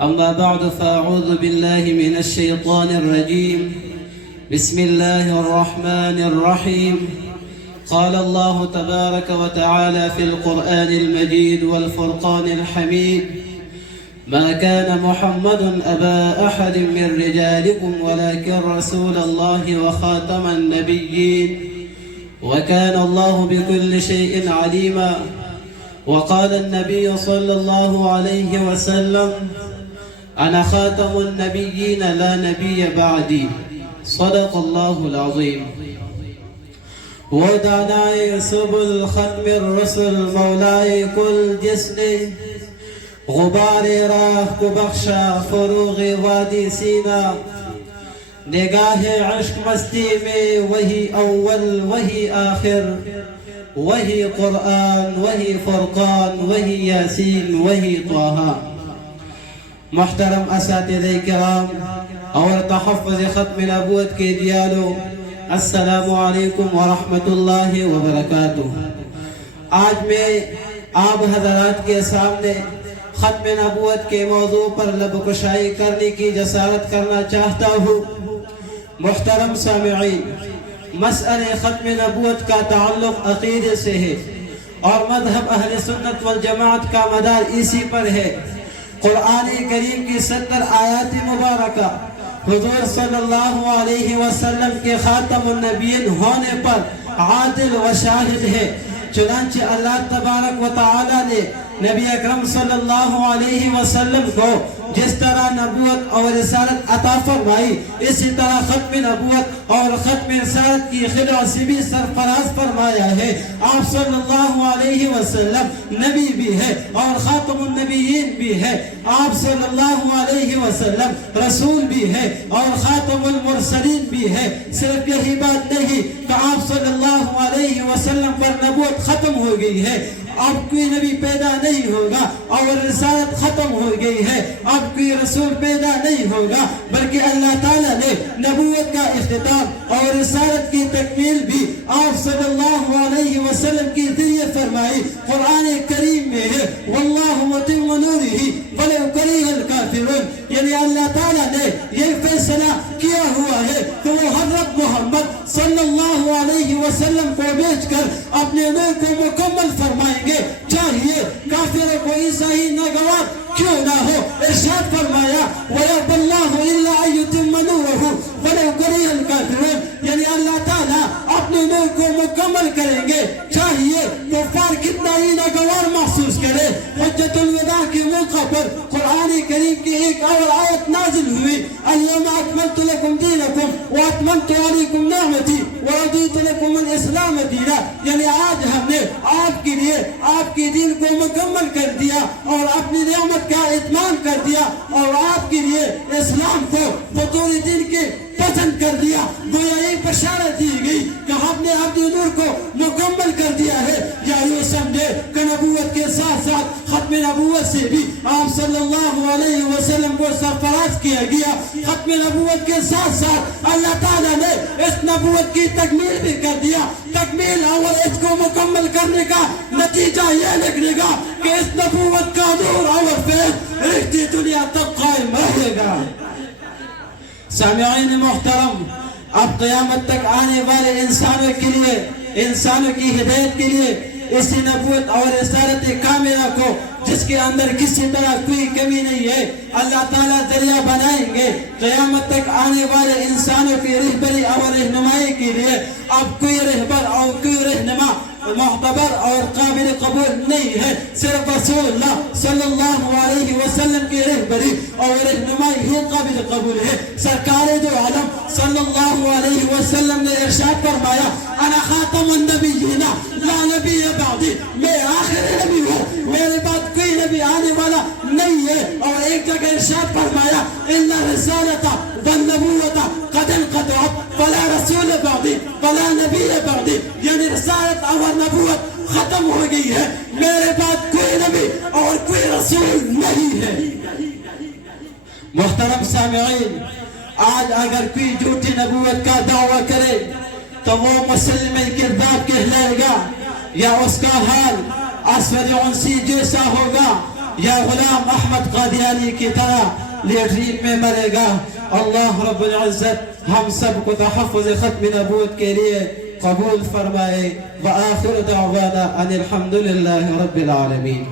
أما بعد فأعوذ بالله من الشيطان الرجيم. بسم الله الرحمن الرحيم. قال الله تبارك وتعالى في القرآن المجيد والفرقان الحميد: ما كان محمد أبا أحد من رجالكم ولكن رسول الله وخاتم النبيين وكان الله بكل شيء عليما. وقال النبي صلى الله عليه وسلم: أنا خاتم النبيين لا نبي بعدي. صدق الله العظيم. ودعناي سبل ختم الرسل مولاي كل جسني غبار راہ کو بخشا فروغ وادی سینا. نگاہ عشق مستی میں وہی اول وہی آخر، وہی قرآن وہی فرقان وہی یاسین وہی طٰہٰ. محترم اساتذہ کرام اور تحفظ ختم نبوت کے دیالو، السلام علیکم ورحمۃ اللہ وبرکاتہ. آج میں آپ حضرات کے سامنے ختم نبوت کے موضوع پر لب کشائی کرنے کی جسارت کرنا چاہتا ہوں. محترم سامعین، مسئلہ ختم نبوت کا تعلق عقیدے سے ہے اور مذہب اہل سنت والجماعت کا مدار اسی پر ہے. قرآن کریم کی 70 آیات مبارکہ حضور صلی اللہ علیہ وسلم کے خاتم النبیین ہونے پر عادل و شاہد ہے. چنانچہ اللہ تبارک و تعالی نے نبی اکرم صلی اللہ علیہ وسلم کو جس طرح نبوت اور رسالت عطا فرمائی، اسی طرح ختم نبوت اور ختم رسالت کی خلع سے بھی سرفراز فرمایا ہے. آپ صلی اللہ علیہ وسلم نبی بھی ہے اور خاتم النبیین بھی ہے. آپ صلی اللہ علیہ وسلم رسول بھی ہے اور خاتم المرسلین بھی ہے. صرف یہی بات نہیں کہ آپ صلی اللہ علیہ وسلم پر نبوت ختم ہو گئی ہے، اب کوئی نبی پیدا نہیں ہوگا اور رسالت ختم ہو گئی ہے، اب کوئی رسول پیدا نہیں ہوگا، بلکہ اللہ تعالیٰ نے نبوت کا اختتام اور رسالت کی تکمیل بھی آپ صلی اللہ علیہ وسلم کی ذریعے فرمائی. قرآن کریم میں ہے واللہ متم نورہ ولو کریہ الکافرون، یعنی اللہ تعالیٰ نے یہ فیصلہ کیا ہوا ہے کہ وہ حضرت محمد صلی اللہ علیہ وسلم کو بھیج کر اپنے نور کو مکمل فرمائیں گے، چاہیے کافروں کو عیسائی ناگوار کیوں نہ ہو. ارشاد فرمایا وَيَأْبَى اللَّهُ إِلَّا أَن يُتِمَّ نُورَهُ وَلَوْ كَرِهَ الْكَافِرُونَ، یعنی اللہ تعالیٰ اپنے نور کو مکمل کریں گے، چاہیے کفار کتنا ہی ناگوار محسوس کرے. حجت الوداع کے موقع پر قرآن کریم کی ایک اور آیت نازل ہوئی: اليوم اکملت لکم دینکم واتممت علیکم نعمتی ورضیت لکم الاسلام دینا، یعنی آج ہم نے آپ کے لیے آپ کے دین کو مکمل کر دیا اور اپنی نعمت کا اتمام کر دیا اور آپ کے لیے اسلام کو بطور دین کے پسند کر دیا. گویا ایک بشارت دی گئی کہ ہم نے اپنے نور کو مکمل کر دیا ہے. یا یہ سمجھے کہ نبوت کے ساتھ ساتھ ختم نبوت سے بھی آپ صلی اللہ علیہ وسلم کو سرفراز کیا گیا. ختم نبوت کے ساتھ ساتھ اللہ تعالیٰ نے اس نبوت کی تکمیل بھی کر دیا. تکمیل اور اس کو مکمل کرنے کا نتیجہ یہ نکلے گا کہ اس نبوت کا نور اور فیض رہتی دنیا تک قائم رہے گا. سامعین محترم، اب قیامت تک آنے والے انسانوں کے لیے، انسانوں کی ہدایت کے لیے اسی نبوت اور رسالت کاملہ کو، جس کے اندر کسی طرح کوئی کمی نہیں ہے، اللہ تعالیٰ ذریعہ بنائیں گے. قیامت تک آنے والے انسانوں کی رہبری اور رہنمائی کے لیے اب کوئی رہبر اور کوئی رہنما معتبر اور قابل قبول نہیں ہے، صرف رسول اللہ صلی اللہ علیہ وسلم کی رہبری اور رہنمائی ہی قابل قبول ہے. سرکار دو عالم صلی اللہ علیہ وسلم نے ارشاد فرمایا: انا خاتم النبیین لا نبی بعدی، میں آخری نبی ہوں، میرے بعد کوئی نبی آنے والا نہیں ہے. اور ایک جگہ ارشاد فرمایا: ان الرسالۃ والنبوۃ قد انقطعت فلا رسول بعدی فلا نبی بعدی، یعنی رسالت اور نبوت ختم ہو گئی ہے، میرے بعد کوئی نبی اور کوئی رسول نہیں ہے. محترم سامعین، آج اگر کوئی جھوٹی نبوت کا دعویٰ کرے تو وہ مسلم کذاب کہلائے گا، یا اس کا حال اسود عنسی جیسا ہوگا یا غلام احمد قادیانی کی طرح لیٹرین میں مرے گا. اللہ رب العزت ہم سب کو تحفظ ختم نبوت کے لیے قبول فرمائے. وآخر دعوانا ان الحمدللہ رب العالمین.